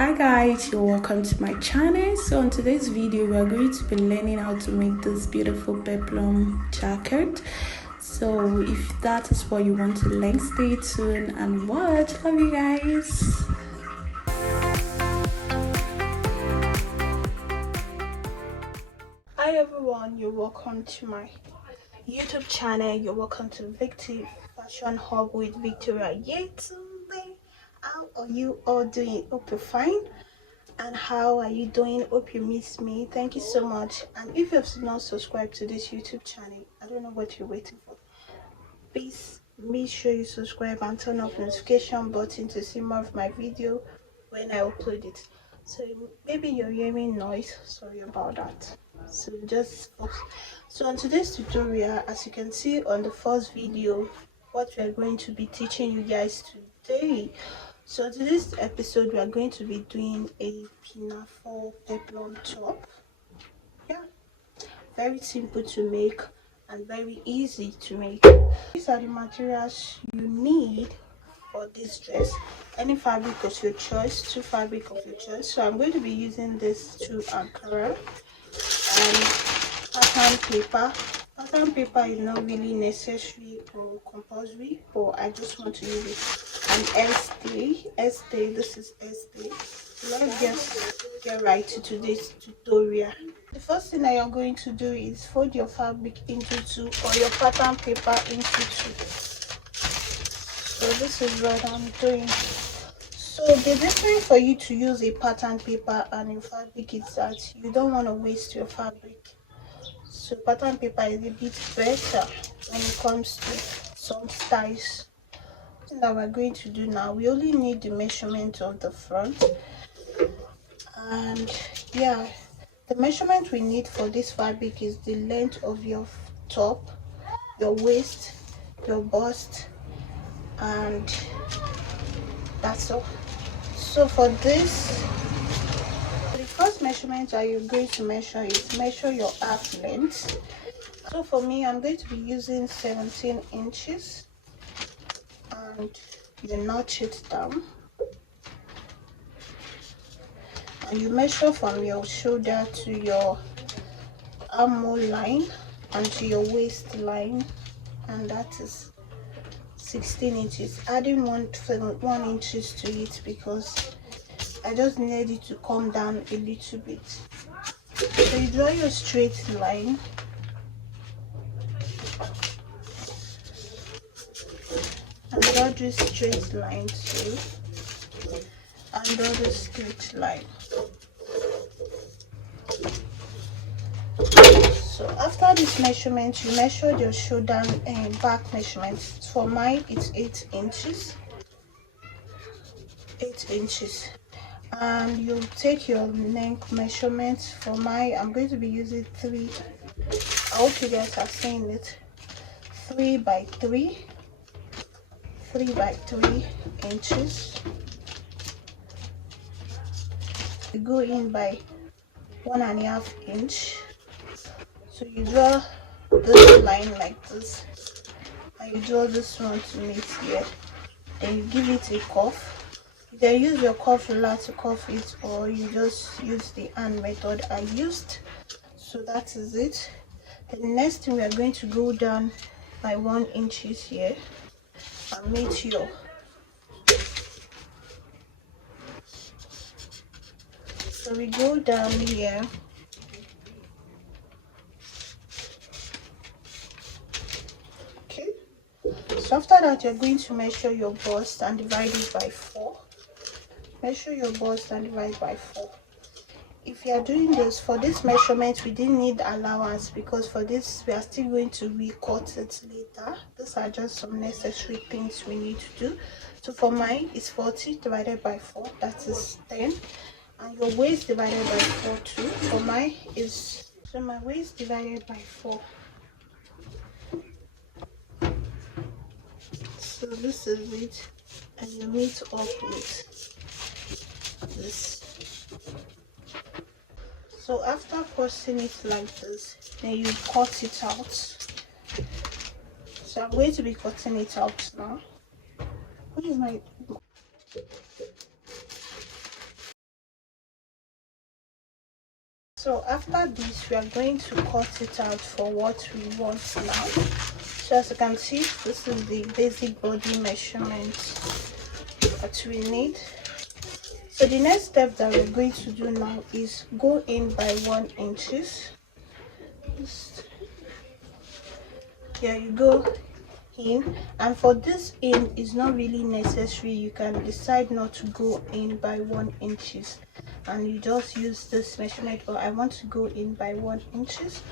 Hi guys, you're welcome to my channel. So in today's video we are going to be learning how to make this beautiful peplum jacket. So if that is what you want to learn, stay tuned and watch. Love you guys. Hi everyone, you're welcome to my YouTube channel. You're welcome to Victory Fashion Hub with Victoria. How are you all doing? Hope you're fine. And how are you doing? Hope you miss me. Thank you so much. And if you've not subscribed to this YouTube channel, I don't know what you're waiting for. Please make sure you subscribe and turn off notification button to see more of my video when I upload it. So maybe you're hearing noise, sorry about that. So on today's tutorial, as you can see on the first video, what we are going to be teaching you guys today. So today's episode, we are going to be doing a pinafore peplum top. Yeah, very simple to make and very easy to make. These are the materials you need for this dress. Any fabric of your choice, two fabric of your choice. So I'm going to be using this two Ankara and pattern paper. Pattern paper is not really necessary or compulsory, but I just want to use it. And S3, this is S3. So let's just get right to today's tutorial. The first thing that you're going to do is fold your fabric into two, or your pattern paper into two. So this is what I'm doing. So the difference for you to use a pattern paper and your fabric is that you don't want to waste your fabric. So pattern paper is a bit better when it comes to some styles. That we're going to do now, we only need the measurement of the front, and yeah, the measurement we need for this fabric is the length of your top, your waist, your bust, and that's all. So for this, the first measurement that you're going to measure is measure your half length. So for me, I'm going to be using 17 inches, and you notch it down and you measure from your shoulder to your armhole line and to your waistline, and that is 16 inches. Adding one inches to it because I just needed it to come down a little bit. So you draw your straight line and draw this straight line too, and draw the straight line. So after this measurement, you measure your shoulder and back measurement. For mine, it's 8 inches. 8 inches. And you take your neck measurement. For mine, I'm going to be using 3. I hope you guys are seeing it. 3 by 3. 3 by 3 inches. You go in by 1.5 inch. So you draw this line like this, and you draw this one to meet here. Then you give it a cuff. You can use your cuff ruler to cuff it, or you just use the hand method I used. So that is it. The next thing, we are going to go down by 1 inches here and meet your so we go down here. Okay, so after that, you're going to measure your bust and divide it by 4. Measure your bust and divide by 4. If you are doing this, for this measurement, we didn't need allowance, because for this we are still going to recut it later. These are just some necessary things we need to do. So for mine, it's 40 divided by 4, that is 10. And your waist divided by 4 too. For mine is, so my waist divided by 4. So this is it, and you meet up with this. So after crossing it like this, then you cut it out. So I'm going to be cutting it out now. What is my So after this, we are going to cut it out for what we want now. So as you can see, this is the basic body measurement that we need. So the next step that we're going to do now is go in by 1 inches. Here you go in, and for this in is not really necessary. You can decide not to go in by 1 inches and you just use this measurement, but I want to go in by 1 inches.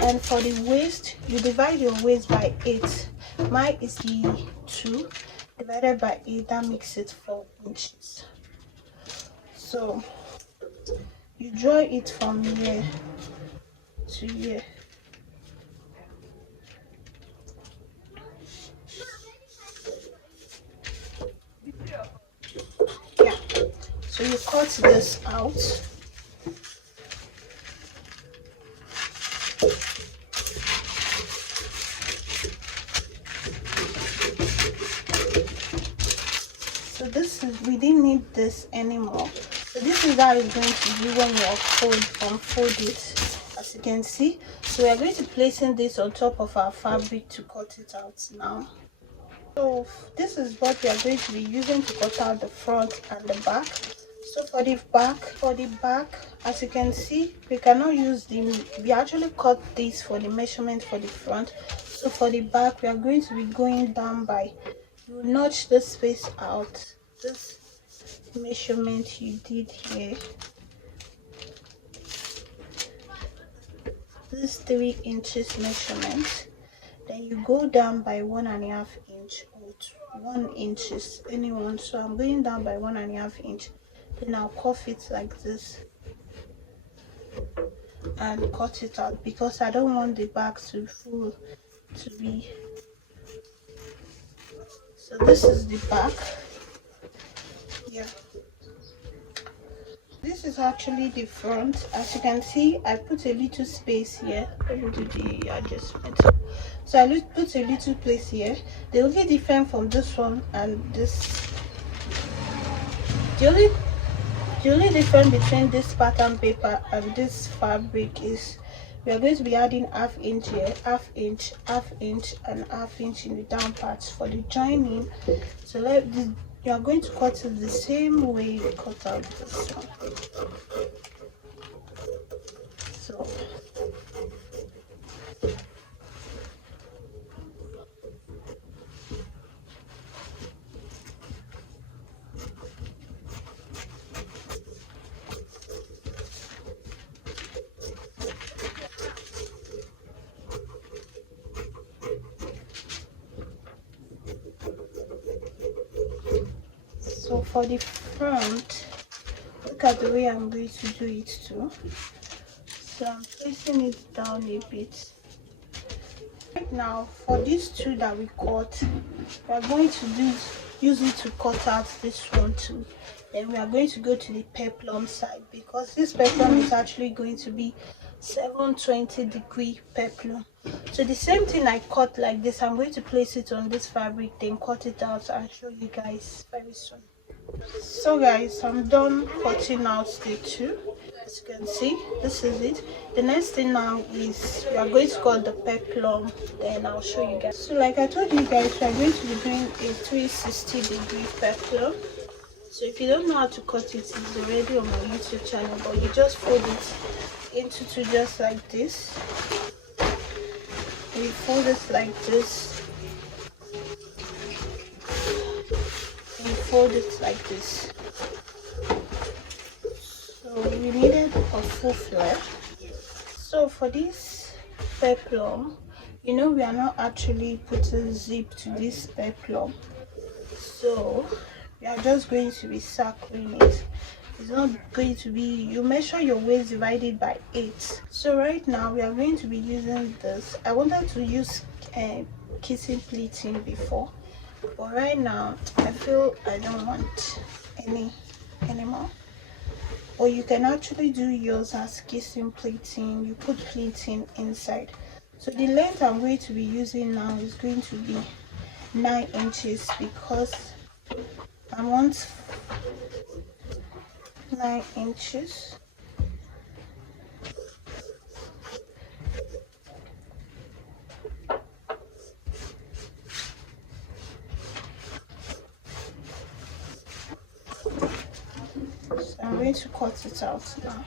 And for the waist, you divide your waist by 8. Mine is the 2 divided by 8, that makes it 4 inches. So you draw it from here to here. Yeah, so you cut this out. So this is, we didn't need this anymore. So this is how it's going to be when you unfold it, as you can see. So we are going to placing this on top of our fabric to cut it out now. So this is what we are going to be using to cut out the front and the back. So for the back, as you can see, we cannot use we actually cut this for the measurement for the front. So for the back, we are going to be going down by, you notch the space out, this measurement you did here, this 3 inches measurement, then you go down by 1.5 inch or 1 inches, anyone. So I'm going down by 1.5 inch, then I'll cuff it like this and cut it out because I don't want the back to full to be. So this is the back. Yeah, this is actually the front. As you can see, I put a little space here. Let me do the adjustment. So I put a little place here. The only difference from this one and this, the only difference between this pattern paper and this fabric is we are going to be adding 1/2 inch here, 1/2 inch, 1/2 inch, and 1/2 inch in the down parts for the joining. So you are going to cut it the same way you cut out this one. So So for the front, look at the way I'm going to do it too. So I'm placing it down a bit. Right now, for these two that we cut, we are going to use it to cut out this one too. Then we are going to go to the peplum side because this peplum is actually going to be 720-degree peplum. So the same thing I cut like this, I'm going to place it on this fabric, then cut it out and show you guys very soon. So guys, I'm done cutting out the two. As you can see, this is it. The next thing now is we are going to cut the peplum, then I'll show you guys. So like I told you guys, we are going to be doing a 360-degree peplum. So if you don't know how to cut it, it's already on my YouTube channel, but you just fold it into two just like this. You fold it like this. Fold it like this. So we needed a full flare. So for this peplum, you know, we are not actually putting zip to this peplum, so we are just going to be circling it. It's not going to be, you measure your waist divided by 8. So right now we are going to be using this. I wanted to use kissing pleating before, but right now I feel I don't want any anymore. Or you can actually do yours as kissing pleating. You put pleating inside. So the length I'm going to be using now is going to be 9 inches because I want 9 inches. I'm going to cut it out now.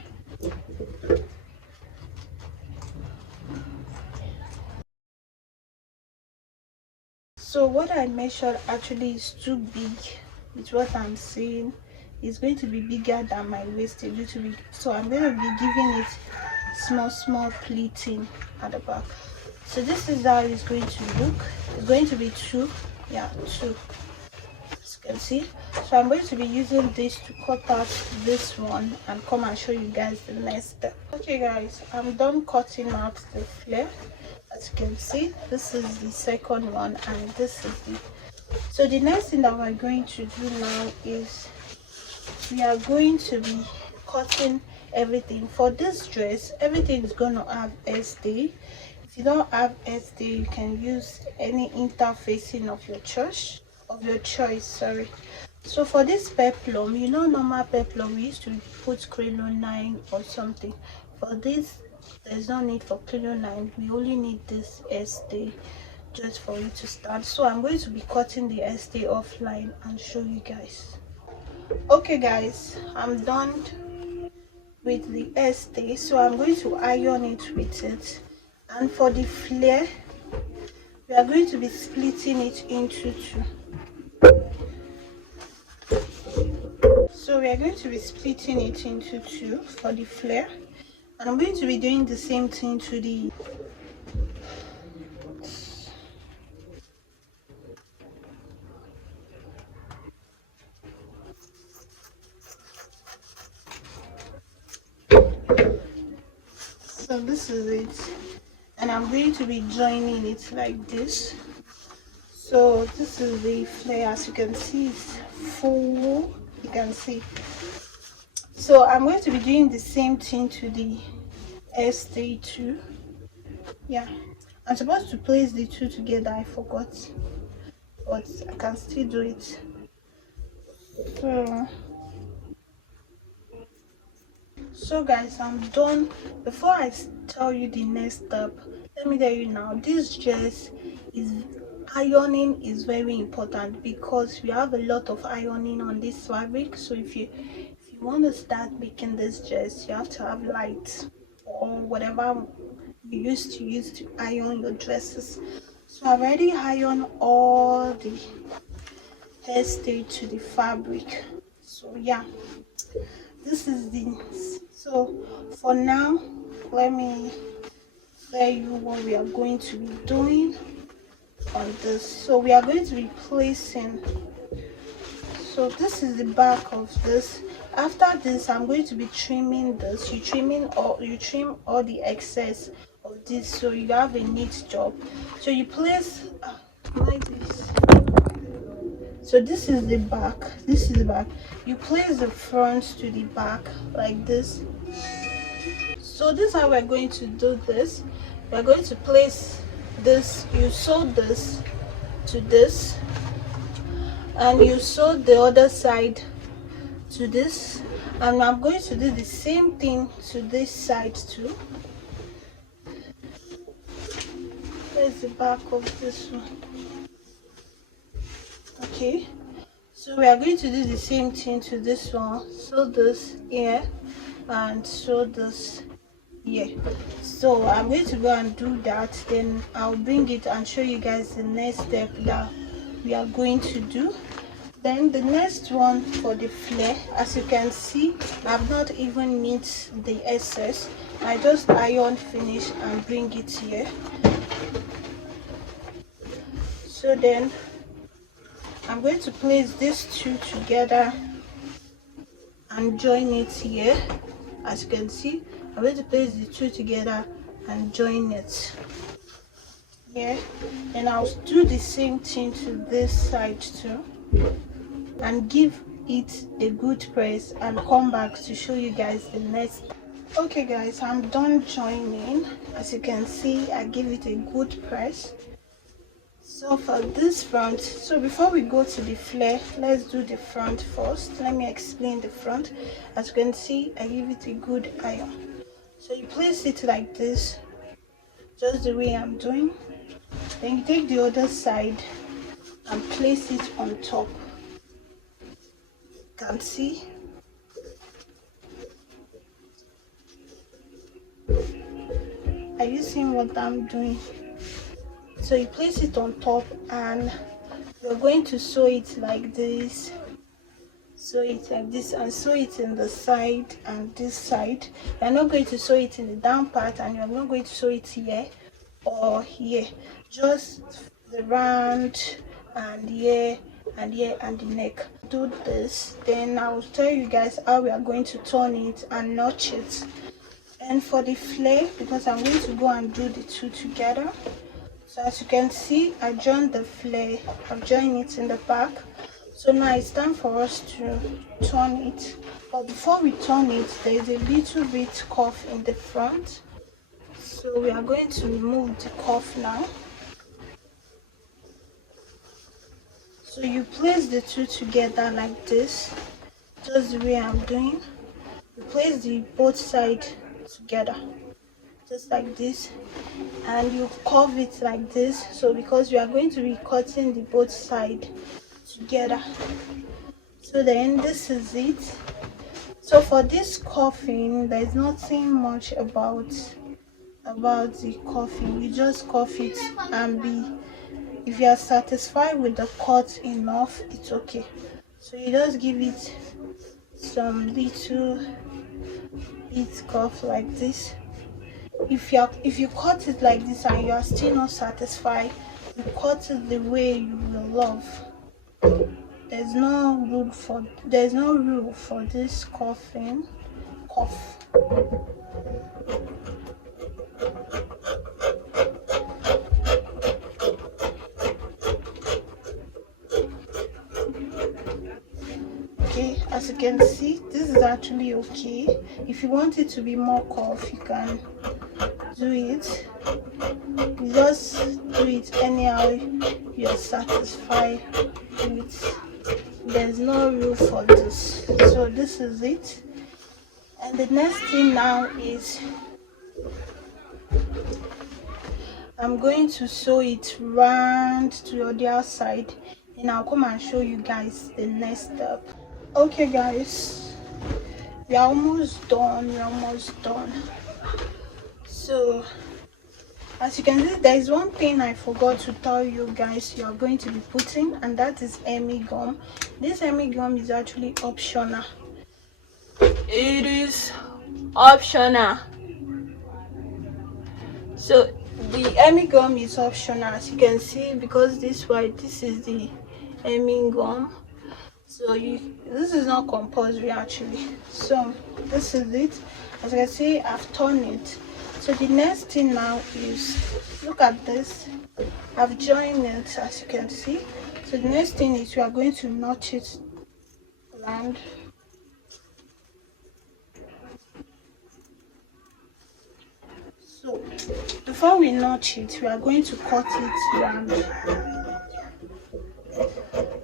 So what I measured actually is too big. It's what I'm saying. It's going to be bigger than my waist a little bit. So I'm going to be giving it small pleating at the back. So this is how it's going to look. It's going to be two, as you can see. So I'm going to be using this to cut out this one and come and show you guys the next step. Okay guys, I'm done cutting out the flare. As you can see, this is the second one and this is the, so the next thing that we're going to do now is we are going to be cutting everything. For this dress, everything is going to have SD. If you don't have SD, you can use any interfacing of your choice, sorry. So for this peplum, you know, normal peplum, we used to put crinoline or something. For this, there's no need for crinoline. We only need this SD just for it to start. So I'm going to be cutting the SD offline and show you guys. Okay guys, I'm done with the SD, so I'm going to iron it with it. And for the flare, we are going to be splitting it into two. So we are going to be splitting it into two for the flare, and I'm going to be doing the same thing to the so this is it, and I'm going to be joining it like this. So this is the flare. As you can see, it's full, you can see. So I'm going to be doing the same thing to the SD2. Yeah, I'm supposed to place the two together, I forgot, but I can still do it. So guys, I'm done. Before I tell you the next step, let me tell you now, this dress is, ironing is very important because we have a lot of ironing on this fabric. So if you want to start making this dress, you have to have light or whatever you used to use to iron your dresses. So I've already ironed all the hairstay to the fabric. So yeah, this is the, so for now, let me tell you what we are going to be doing on this. So we are going to be placing, so this is the back of this. After this, I'm going to be trimming this. You trim all the excess of this, so you have a neat job. So you place like this. So this is the back, this is the back. You place the front to the back like this. So this is how we're going to do this. We're going to place this, you sew this to this, and you sew the other side to this, and I'm going to do the same thing to this side too. There's the back of this one. Okay, so we are going to do the same thing to this one. Sew this here and sew this here. So I'm going to go and do that, then I'll bring it and show you guys the next step that we are going to do. Then the next one for the flare, as you can see, I've not even knit the excess. I just iron finish and bring it here. So then I'm going to place these two together and join it here. As you can see, I'm going to place the two together and join it here. And I'll do the same thing to this side too, and give it a good press and come back to show you guys the next. Okay guys, I'm done joining. As you can see, I give it a good press. So for this front, so before we go to the flare, let's do the front first. Let me explain the front. As you can see, I give it a good iron. So you place it like this, just the way I'm doing. Then you take the other side and place it on top. You can see. Are you seeing what I'm doing? So you place it on top and you're going to sew it like this. Sew it like this and sew it in the side and this side. You're not going to sew it in the down part, and you're not going to sew it here or here. Just the round and here and here and the neck. Do this, then I will tell you guys how we are going to turn it and notch it. And for the flare, because I'm going to go and do the two together. So as you can see, I joined the flare, I've joined it in the back. So now it's time for us to turn it. But before we turn it, there is a little bit cuff in the front. So we are going to remove the cuff now. So you place the two together like this, just the way I'm doing. You place the both sides together, just like this, and you curve it like this. So because we are going to be cutting the both side together, so then this is it. So for this cuffing, there's nothing much about the cuffing. You just cuff it and be, if you are satisfied with the cut enough, it's okay. So you just give it some little bit cuff like this. If you cut it like this and you are still not satisfied, you cut it the way you will love. There's no rule for this cuffing. Cuff. Okay, as you can see, this is actually okay. If you want it to be more cuff, you can do it. You just do it anyhow you're satisfied with. There's no rule for this. So this is it. And the next thing now is I'm going to sew it round to the other side, and I'll come and show you guys the next step. Okay guys, we're almost done. So as you can see, there is one thing I forgot to tell you guys you are going to be putting, and that is hemi gum. This hemi gum is actually optional. It is optional. So the hemi gum is optional, as you can see, because this is the hemi gum. So this is not compulsory actually. So this is it. As you can see, I've turned it. So the next thing now is, look at this, I've joined it, as you can see. So the next thing is we are going to notch it around. So before we notch it, we are going to cut it round,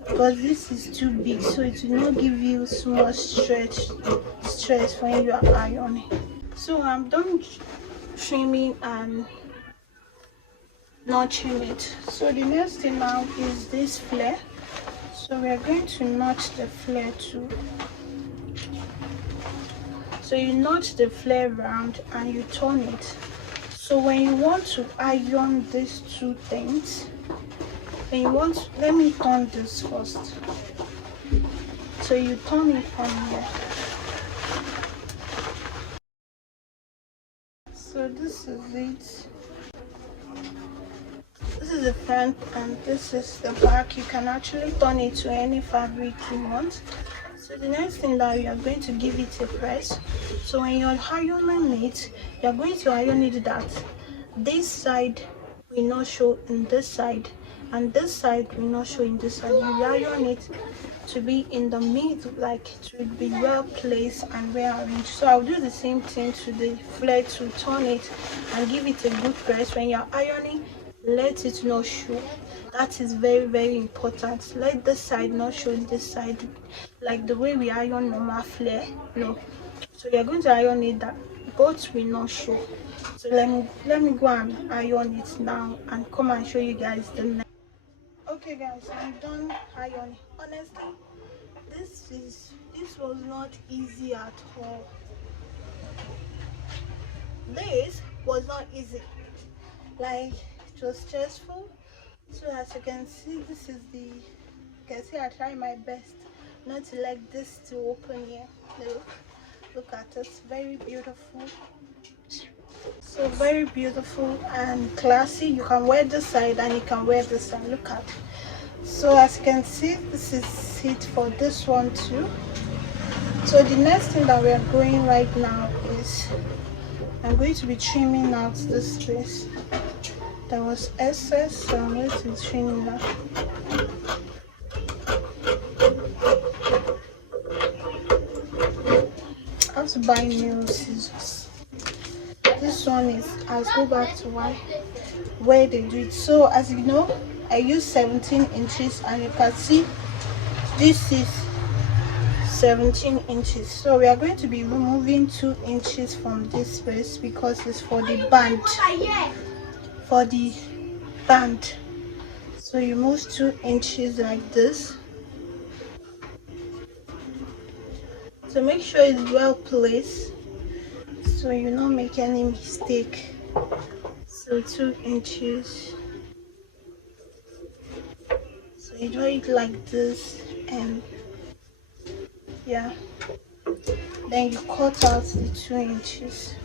because this is too big, so it will not give you so much stress when you are ironing. So I'm done trimming and notching it. So the next thing now is this flare. So we are going to notch the flare too. So you notch the flare round and you turn it. So when you want to iron these two things, let me turn this first. So you turn it from here. So this is it. This is the front and this is the back. You can actually turn it to any fabric you want. So the next thing that you are going to give it a press. So when you're ironing it, you're going to iron it that this side will not show in this side, and this side will not show in this side. You iron it to be in the middle, like to be well placed and well arranged. So I'll do the same thing to the flare, to turn it and give it a good press. When you're ironing, let it not show. That is very, very important. Let this side not show this side, like the way we iron normal flare. No. So you're going to iron it that both will not show. So let me go and iron it now and come and show you guys the next. Okay guys, I'm done ironing. Honestly, this was not easy at all. This was not easy. Like, it was stressful. So as you can see, this is the, you can see I try my best not to let this to open here. Look at it, very beautiful. So very beautiful and classy. You can wear this side and you can wear this side. Look at. So as you can see, this is it for this one too. So the next thing that we are doing right now is I'm going to be trimming out this place. There was excess, so I'm going to be trimming that. I have to buy new scissors. This one is, I'll go back to where they do it. So as you know, I use 17 inches and you can see this is 17 inches. So we are going to be removing 2 inches from this place because it's for the band. So you move 2 inches like this. So make sure it's well placed so you don't make any mistake. So 2 inches. So you do it like this, and yeah, then you cut out the 2 inches.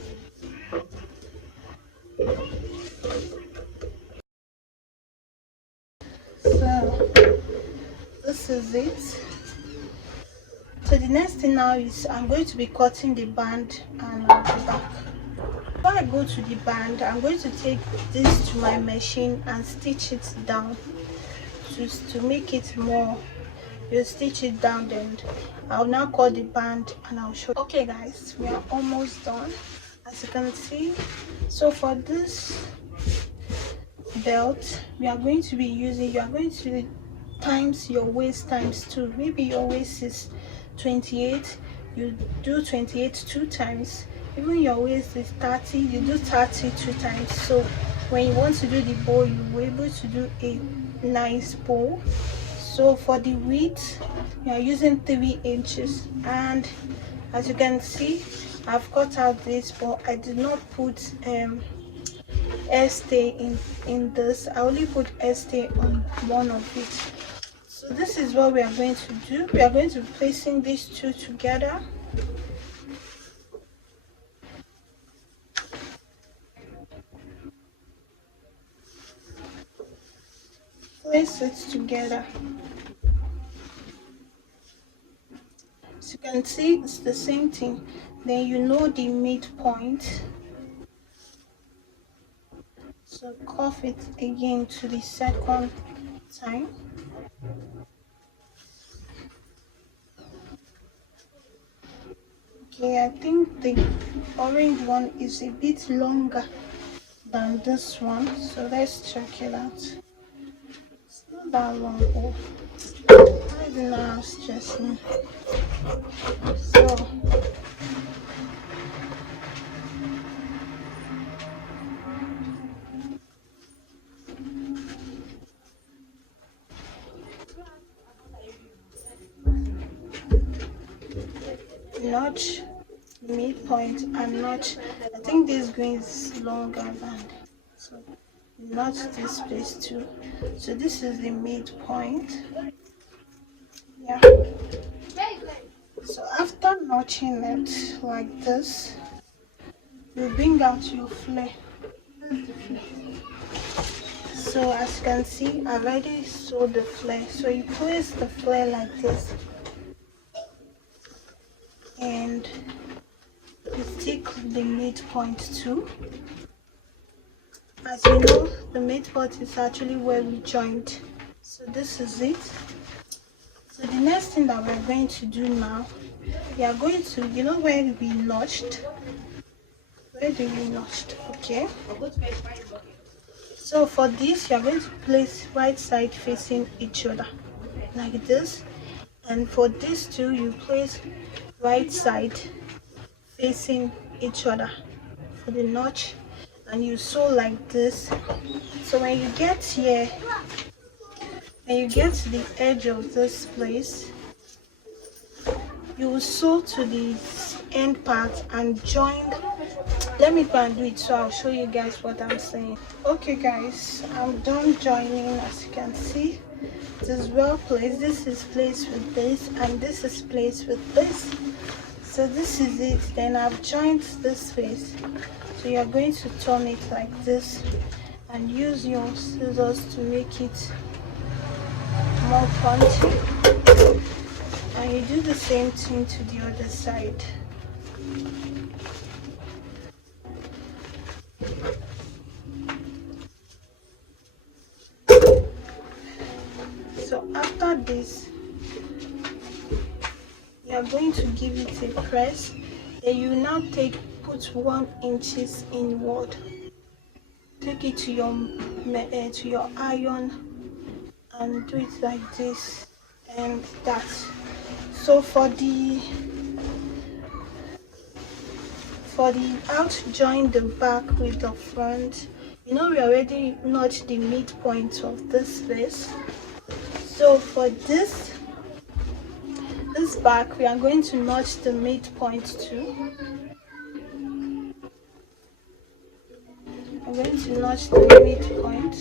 So this is it. So the next thing now is I'm going to be cutting the band and I'll be back. Before I go to the band, I'm going to take this to my machine and stitch it down to make it more. You stitch it down, then I'll now cut the band and I'll show you. Okay guys, we are almost done, as you can see. So for this belt, we are going to be using, you are going to times your waist times 2. Maybe your waist is 28, you do 28 2 times. Even your waist is 30, you do 30 2 times. So when you want to do the bow, you're able to do a nice bow. So for the width, you are using 3 inches, and as you can see, I've cut out this, but I did not put stay in this. I only put stay on one of it. So this is what we are going to do. We are going to be placing these two together. Place it together. As you can see, it's the same thing. Then you know the midpoint. So cuff it again to the second time. Okay, I think the orange one is a bit longer than this one, so let's check it out. It's not that long. Oh, I did not stress me. So notch midpoint and notch. I think this green is longer than, so notch this place too. So this is the midpoint. Yeah. So after notching it like this, you bring out your flare. So as you can see, I already sewed the flare. So you place the flare like this, and you stick the midpoint too. As you know, the midpoint is actually where we joined. So this is it. So the next thing that we're going to do now, we are going to, you know where we notched? Where do we notched? Okay. So for this, you are going to place right side facing each other like this, and for this too, you place right side facing each other for the notch, and you sew like this. So when you get here, when you get to the edge of this place, you will sew to the end part and join let me go and do it so I'll show you guys what I'm saying. Okay guys, I'm done joining. As you can see, it is well placed. This is placed with this and this is placed with this. So this is it. Then I've joined this face. So you're going to turn it like this and use your scissors to make it more punchy, and you do the same thing to the other side. So after this, you are going to give it a press. Then you now put 1 inch inward. Take it to your iron and do it like this and that. So for the out, join the back with the front. You know, we already notched the midpoint of this face. So for this back, we are going to notch the midpoint too. I'm going to notch the midpoint.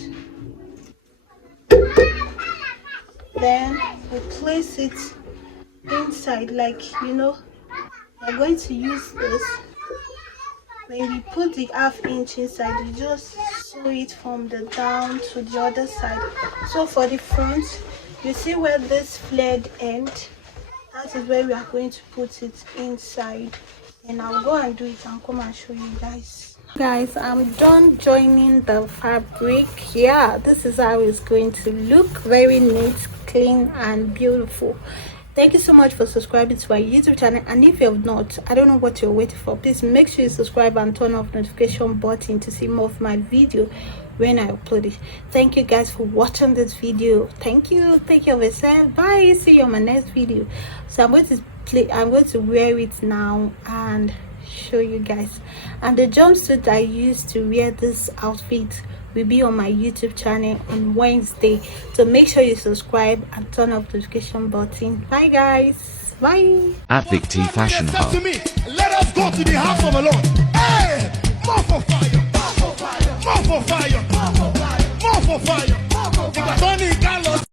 Then we place it inside, like, you know, we're going to use this. When we put the 1/2 inch inside, you just sew it from the down to the other side. So for the front, you see where this flared end, that is where we are going to put it inside. And I'll go and do it and come and show you guys. Guys, I'm done joining the fabric. Yeah, this is how it's going to look. Very neat, clean and beautiful. Thank you so much for subscribing to our YouTube channel, and if you have not, I don't know what you're waiting for. Please make sure you subscribe and turn off notification button to see more of my video when I upload it. Thank you guys for watching this video. Thank you. Take care of yourself. Bye. See you on my next video. So I'm going to wear it now and show you guys. And the jumpsuit I used to wear this outfit will be on my YouTube channel on Wednesday. So make sure you subscribe and turn off the notification button. Bye guys. Bye. At Vic T Fashion Hub. To me, let us go to the house of the Lord. Hey, more for fire, more for fire, more for fire, more for fire, more for fire.